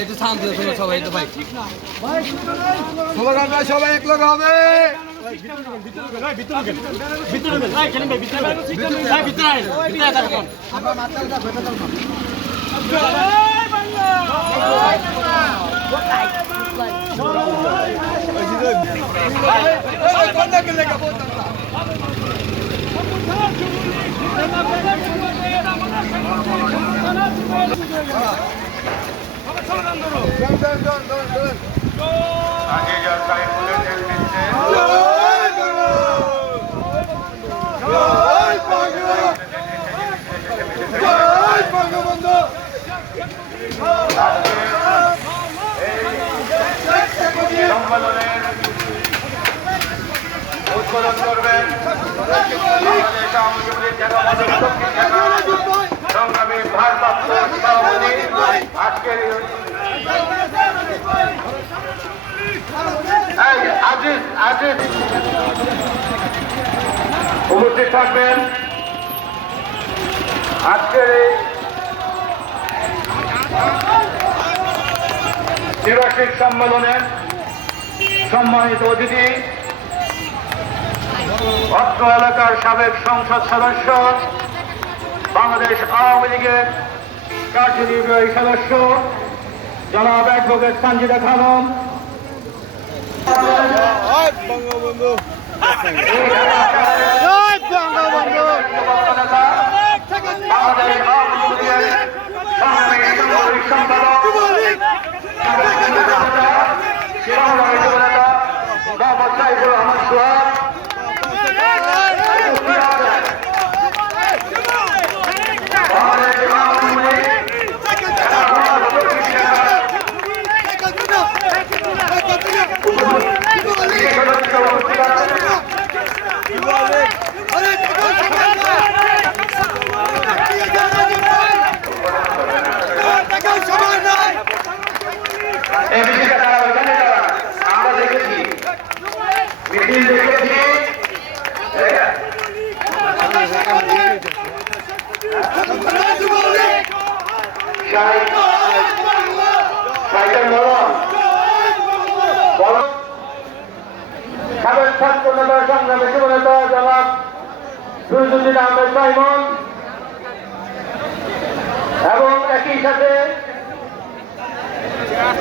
একটু শান্তি সবাই তো ভাই সবাই এক লোক হবে। উদ্বোধন করবেন সংগ্রামী ভারপ্রাপ্ত সভাপতি আজকের আজিজ উপস্থিত থাকবেন আজকের এই দ্বিবার্ষিক সম্মেলনের সম্মানিত অতিথি অত্র এলাকার সাবেক সংসদ সদস্য, বাংলাদেশ আওয়ামী লীগের কার্যনির্বাহী সদস্য জনাব অ্যাডভোকেট সানজিদা খানম, বঙ্গবন্ধু বাংলাদেশ আওয়ামী লীগের সংগ্রামী সম্পাদক মোহাম্মদ সাইফুর রহমান সোহাগ, এই বিষয়টা তারা ওইখানে যারা আমরা দেখেছি, মিছিল দেখেছি, সাবেক ছাত্র নেতা সংগ্রামী যুবনেতা জনাব সুরজুদ্দিন আহমেদ সাইমন এবং একই সাথে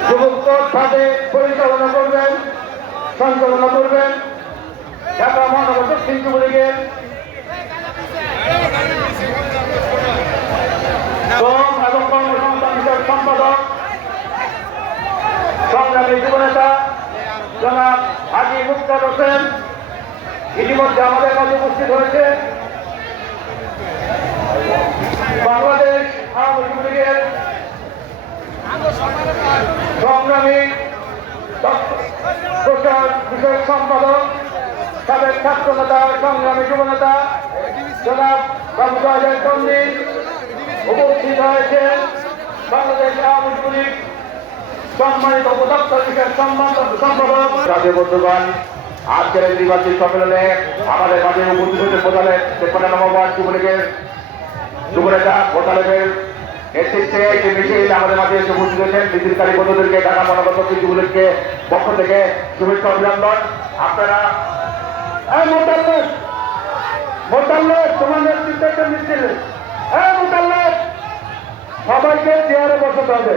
যুবকভাবে পরিচালনা করবেন, সঞ্চালনা করবেন ঢাকা মহানগর দক্ষিণ যুবলীগের এবং কর্মসংস্থান বিষয়ক সম্পাদক সংগ্রামী যুবনেতা জনাব হাজী মুক্তার হোসেন ইতিমধ্যে আমাদের কাছে উপস্থিত হয়েছে। বাংলাদেশ আওয়ামী যুবলীগের সংগ্রামী প্রচার বিষয়ক সম্পাদক, সাবেক ছাত্র নেতা, সংগ্রামী যুবনেতা জনাব বাবু জয়দেব চন্দ্রী উপস্থিত হয়েছেন। বাংলাদেশ আওয়ামী যুবলীগ সম্মানিত উপদপ্তর বিষয়ক সম্পাদক রাজীব বন্ধুগণ, আজকের এই দ্বিবার্ষিক সম্মেলনে আমাদের মাঝে উপস্থিত হতে প্রধানের 53 নম্বর যুবলীগের যুবনেতা মোতালেবের নেতৃত্বে একটি মিছিল আমাদের মাঝে এসে উপস্থিত হয়েছেন। মিছিলকারী বন্ধুদেরকে ঢাকা মহানগর দক্ষিণ যুবলীগকে পক্ষ থেকে শুভেচ্ছা অভিনন্দন। আপনারা মোতাল্লেব তোমার নেতৃত্বে একটা মিছিল, মোতাল্লেব সবাইকে চেয়ারে বসাতে হবে,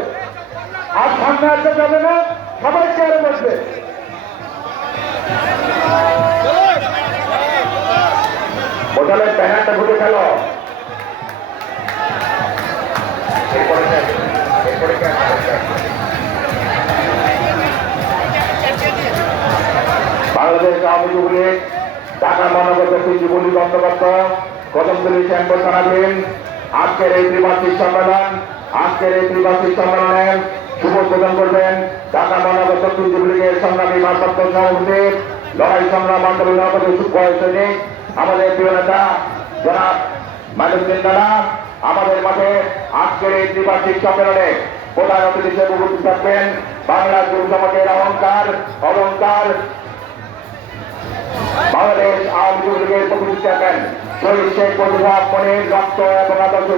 আর সামনে আসতে যাবে না, সবাই চেয়ারে বসবে। মোতালেব ব্যানারটা ঘুরে গেল। বাংলাদেশ আওয়ামী যুবলীগ ঢাকা মহানগর দক্ষিণ যুবলীগ অন্তর্গত কদমতলী চেম্বার থানাধীন আজকের এই ত্রিবার্ষিক সম্মেলনের শুভ উদ্বোধন করবেন ঢাকা মহানগর দক্ষিণ যুবলীগের সংগ্রামী ভারপ্রাপ্ত সভাপতি, লড়াই সংগ্রাম আন্দোলন সৈনিক, আমাদের প্রিয় নেতা জনাব মাইনুদ্দিন দাদা আমাদের মাঝে আজকের এই ত্রিবার্ষিক সম্মেলনে প্রধান অতিথি হিসেবে উপস্থিত থাকবেন বাংলা যুব সমাজের অলংকার বাংলাদেশ আওয়ামী যুবলীগের প্রতিনিধি চেয়ারম্যান শহীদ শেখ মুজিবুর মনির রক্ত এবং আদর্শ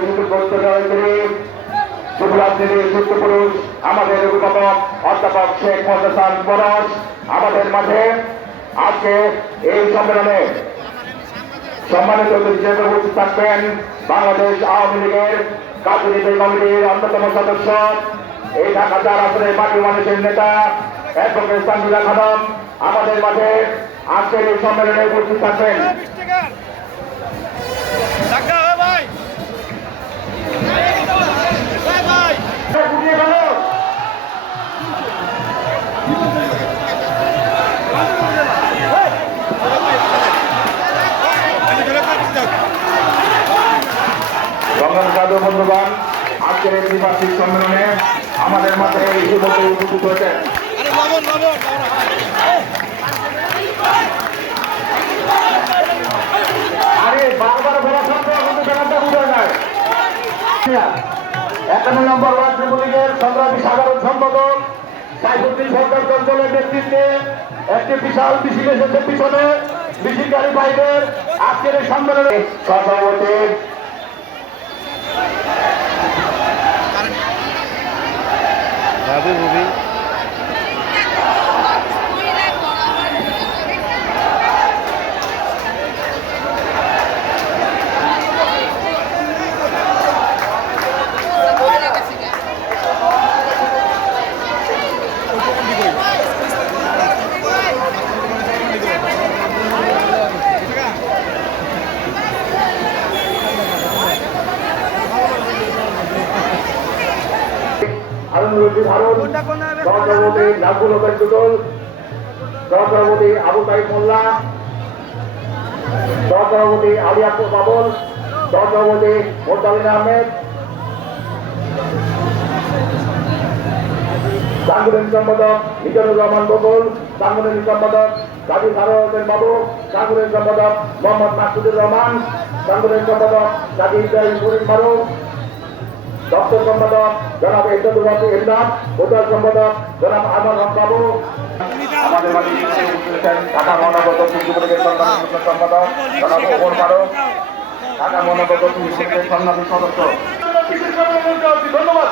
যুবরাজনীতির সূত্রপুরুষ আমাদের অভিভাবক অধ্যাপক শেখ মোহাম্মদ পরশ আমাদের মাঝে আজকে এই সম্মেলনে সম্মানিত অতিথি হিসেবে উপস্থিত থাকবেন বাংলাদেশ আওয়ামী লীগের কার্যনির্বাহী কমিটির অন্যতম সদস্য এই ঢাকা 4 আসনের মাটি মানুষের নেতা অ্যাডভোকেট সানজিদা খানম আমাদের মাঝে আজকের এই সম্মেলনে উপস্থিত থাকবেন। সাধু বন্ধুগণ, আজকের এই দ্বিবার্ষিক সম্মেলনে আমাদের মাঝে ইতিমধ্যে উপস্থিত হয়েছেন বারবার বলা সত্ত্বেও কিন্তু ব্যাপারটা বুঝে যায় 51 নম্বর ওয়ার্ড যুবলীগের সংগ্রামী সাধারণ সম্পাদক সাইফুদ্দিন সরকার অঞ্চলের নেতৃত্বে একটি বিশাল মিছিল এসেছে পিছনে মিছিলকারী ভাইদের আজকের এই সম্মেলনে সভাপতি সহসভাপতি নাজমুল হোসেন টুটুল, সহসভাপতি আবু সাইদ মোল্লা, সহসভাপতি আলী আকবর বাবুল, সহসভাপতি মোরতালিন আহমেদ, সাংগঠনিক সম্পাদক মিজানুর রহমান বকুল, সাংগঠনিক সম্পাদক কাজী সারোয়ার হোসেন বাবু, সাংগঠনিক সম্পাদক মোহাম্মদ মাসুদুর রহমান, সাংগঠনিক সম্পাদক কাজী ইব্রাহিম শরীফ ফারুক, দপ্তর সম্পাদক জনাব ইমদাদুল্লাহি ইমদাদ, প্রচার সম্পাদক জনাব আহমদ হক বাবু, আমাদের মাঝে ঢাকা মহানগর দক্ষিণ যুবলীগের সম্পাদক জনাব ওমর ফারুক, ঢাকা মহানগর দক্ষিণ যুবলীগের সম্মানিত সদস্য। ধন্যবাদ।